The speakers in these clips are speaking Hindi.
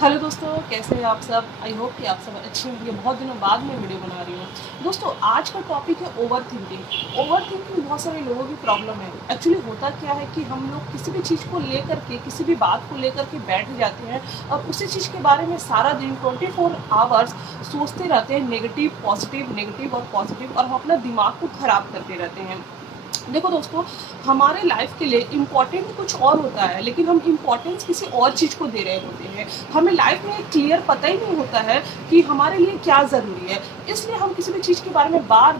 हेलो दोस्तों, कैसे हैं आप सब। आई होप कि आप सब अच्छे होंगे। बहुत दिनों बाद मैं वीडियो बना रही हूँ। दोस्तों, आज का टॉपिक है ओवर थिंकिंग। ओवर थिंकिंग बहुत सारे लोगों की प्रॉब्लम है। एक्चुअली होता क्या है कि हम लोग किसी भी चीज़ को लेकर के, किसी भी बात को लेकर के बैठ जाते हैं और उसी चीज़ के बारे में सारा दिन 24 आवर्स सोचते रहते हैं। नेगेटिव और पॉजिटिव, और हम अपना दिमाग को ख़राब करते रहते हैं। देखो दोस्तों, हमारे लाइफ के लिए इम्पोर्टेंट कुछ और होता है, लेकिन हम इम्पोर्टेंस किसी और चीज़ को दे रहे होते हैं। हमें लाइफ में क्लियर पता ही नहीं होता है कि हमारे लिए क्या ज़रूरी है। इसलिए हम किसी भी चीज़ के बारे में बार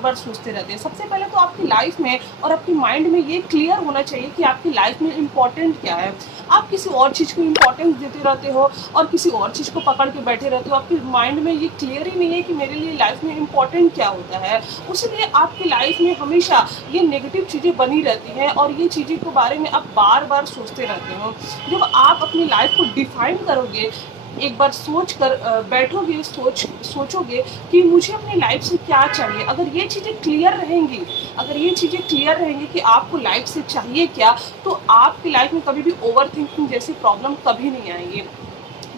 बार सोचते रहते हैं। सबसे पहले तो आपकी लाइफ में और आपकी माइंड में ये क्लियर होना चाहिए कि आपकी लाइफ में इम्पोर्टेंट क्या है। आप किसी और चीज़ को इम्पोर्टेंस देते रहते हो और किसी और चीज़ को पकड़ के बैठे रहते हो। आपके माइंड में ये क्लियर ही नहीं है कि मेरे लिए लाइफ में इम्पोर्टेंट क्या होता है। उसीलिए आपकी लाइफ में हमेशा ये नेगेटिव चीज़ें बनी रहती हैं और ये चीज़ें के बारे में आप बार बार सोचते रहते हो। जब आप अपनी लाइफ को डिफाइन करोगे, एक बार सोच कर बैठोगे, सोचोगे कि मुझे अपनी लाइफ से क्या चाहिए। अगर ये चीज़ें क्लियर रहेंगी, कि आपको लाइफ से चाहिए क्या, तो आपकी लाइफ में कभी भी ओवर थिंकिंग जैसी प्रॉब्लम कभी नहीं आएंगी।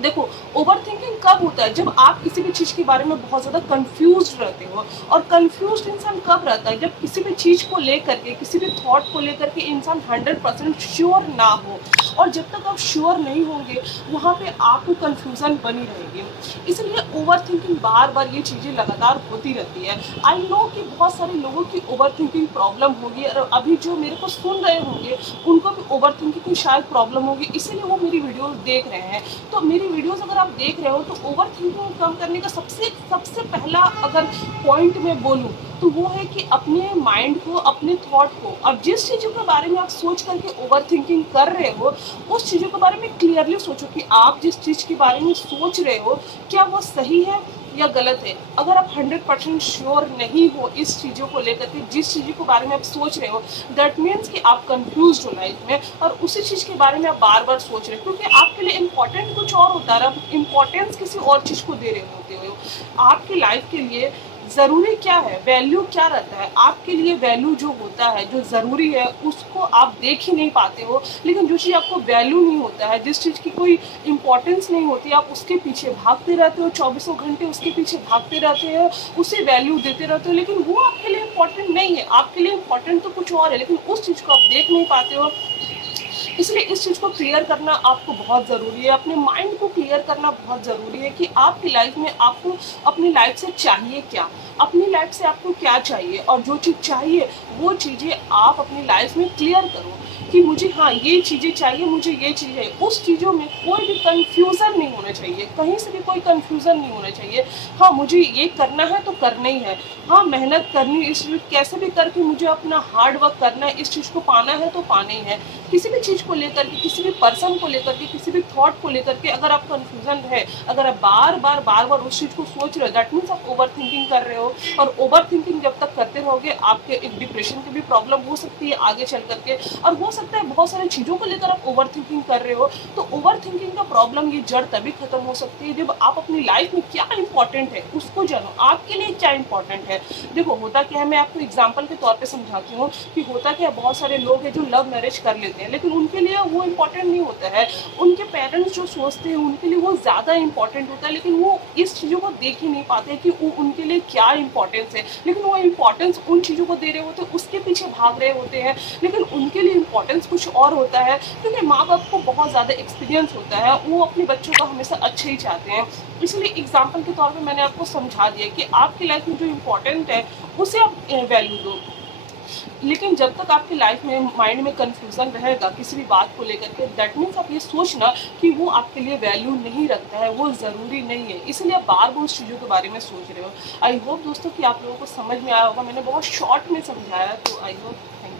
देखो, ओवर थिंकिंग कब होता है? जब आप किसी भी चीज़ के बारे में बहुत ज़्यादा कंफ्यूज रहते हो। और कंफ्यूज इंसान कब रहता है? जब किसी भी चीज़ को लेकर के, किसी भी थॉट को लेकर के इंसान 100% श्योर ना हो। और जब तक आप श्योर नहीं होंगे, वहाँ पे आपको कंफ्यूजन बनी रहेगी। इसलिए ओवर थिंकिंग बार बार ये चीज़ें लगातार होती रहती है। आई नो कि बहुत सारे लोगों की ओवर थिंकिंग प्रॉब्लम होगी, और अभी जो मेरे को सुन रहे होंगे उनको भी ओवर थिंकिंग की शायद प्रॉब्लम होगी, इसीलिए वो मेरी वीडियोस देख रहे हैं। तो मेरी वीडियोस अगर आप देख रहे हो, तो ओवर थिंकिंग कम करने का सबसे सबसे पहला अगर पॉइंट मैं बोलूँ, तो वो है कि अपने माइंड को, अपने थॉट को, अब जिस चीज़ों के बारे में आप सोच करके ओवर थिंकिंग कर रहे हो, उस चीज़ों के बारे में क्लियरली सोचो कि आप जिस चीज़ के बारे में सोच रहे हो, क्या वो सही है या गलत है। अगर आप 100% श्योर नहीं हो इस चीज़ों को लेकर के, जिस चीज़ों के बारे में आप सोच रहे हो, दैट मीन्स कि आप कंफ्यूज हो लाइफ में, और उसी चीज़ के बारे में आप बार बार सोच रहे हो, क्योंकि आपके लिए इम्पोर्टेंट कुछ और होता है, आप इम्पोर्टेंस किसी और चीज़ को दे रहे होते हो। आपकी लाइफ के लिए ज़रूरी क्या है, वैल्यू क्या रहता है आपके लिए। वैल्यू जो होता है, जो ज़रूरी है, उसको आप देख ही नहीं पाते हो। लेकिन जो चीज़ आपको वैल्यू नहीं होता है, जिस चीज़ की कोई इंपॉर्टेंस नहीं होती, आप उसके पीछे भागते रहते हो, चौबीसों घंटे उसके पीछे भागते रहते हो, उसे वैल्यू देते रहते हो, लेकिन वो आपके लिए इम्पोर्टेंट नहीं है। आपके लिए इम्पोर्टेंट तो कुछ और है, लेकिन उस चीज़ को आप देख नहीं पाते हो। इसलिए इस चीज़ को क्लियर करना आपको बहुत ज़रूरी है। अपने माइंड को क्लियर करना बहुत ज़रूरी है कि आपकी लाइफ में आपको अपनी लाइफ से चाहिए क्या, अपनी लाइफ से आपको क्या चाहिए, और जो चीज़ चाहिए वो चीज़ें आप अपनी लाइफ में क्लियर करो कि मुझे हाँ ये चीज़ें चाहिए, मुझे ये चीज़ें। उस चीज़ों में कोई भी कन्फ्यूज़न नहीं होना चाहिए, कहीं से भी कोई कन्फ्यूज़न नहीं होना चाहिए। हाँ, मुझे ये करना है तो करना ही है। हाँ, मेहनत करनी, इस कैसे भी करके मुझे अपना हार्ड वर्क करना है, इस चीज़ को पाना है तो पाना ही है। किसी भी चीज़ को लेकर के, किसी भी पर्सन को लेकर के, किसी भी थॉट को लेकर के अगर आप कन्फ्यूजन है, अगर आप बार बार उस चीज़ को सोच रहे हो, दैट मीन्स आप ओवर थिंकिंग कर रहे हो। और ओवर थिंकिंग जब तक करते रहोगे, आपके एक डिप्रेशन की भी प्रॉब्लम हो सकती है आगे चल करके, और हो सकता है बहुत सारी चीज़ों को लेकर आप ओवर थिंकिंग कर रहे हो। तो ओवर थिंकिंग का प्रॉब्लम, ये जड़ तभी खत्म हो सकती है जब आप अपनी लाइफ में क्या इंपॉर्टेंट है उसको जानो, आपके लिए क्या इंपॉर्टेंट है। देखो, होता क्या है, मैं आपको एग्जाम्पल के तौर पर समझाती हूँ कि होता क्या है, बहुत सारे लोग हैं जो लव मैरिज कर लेते हैं, लेकिन उनके लिए वो इम्पोर्टेंट नहीं होता है। उनके पेरेंट्स जो सोचते हैं उनके लिए वो ज़्यादा इंपॉर्टेंट होता है, लेकिन वो इस चीज़ों को देख ही नहीं पाते कि वो उनके लिए क्या इंपॉर्टेंस है। लेकिन वो इंपॉर्टेंस उन चीज़ों को दे रहे होते हैं, उसके पीछे भाग रहे होते हैं, लेकिन उनके लिए इंपॉर्टेंस कुछ और होता है। क्योंकि माँ बाप को बहुत ज़्यादा एक्सपीरियंस होता है, वो अपने बच्चों का हमेशा अच्छे ही चाहते हैं। इसलिए एग्जाम्पल के तौर पर मैंने आपको समझा दिया कि आपकी लाइफ में जो इम्पोर्टेंट है उसे आप वैल्यू दो। लेकिन जब तक आपकी लाइफ में माइंड में कंफ्यूजन रहेगा किसी भी बात को लेकर के, दैट मीन्स आप ये सोचना कि वो आपके लिए वैल्यू नहीं रखता है, वो ज़रूरी नहीं है। इसलिए आप बार बार उस चीज़ों के बारे में सोच रहे हो। आई होप दोस्तों कि आप लोगों को समझ में आया होगा। मैंने बहुत शॉर्ट में समझाया, तो आई होप। Thank you.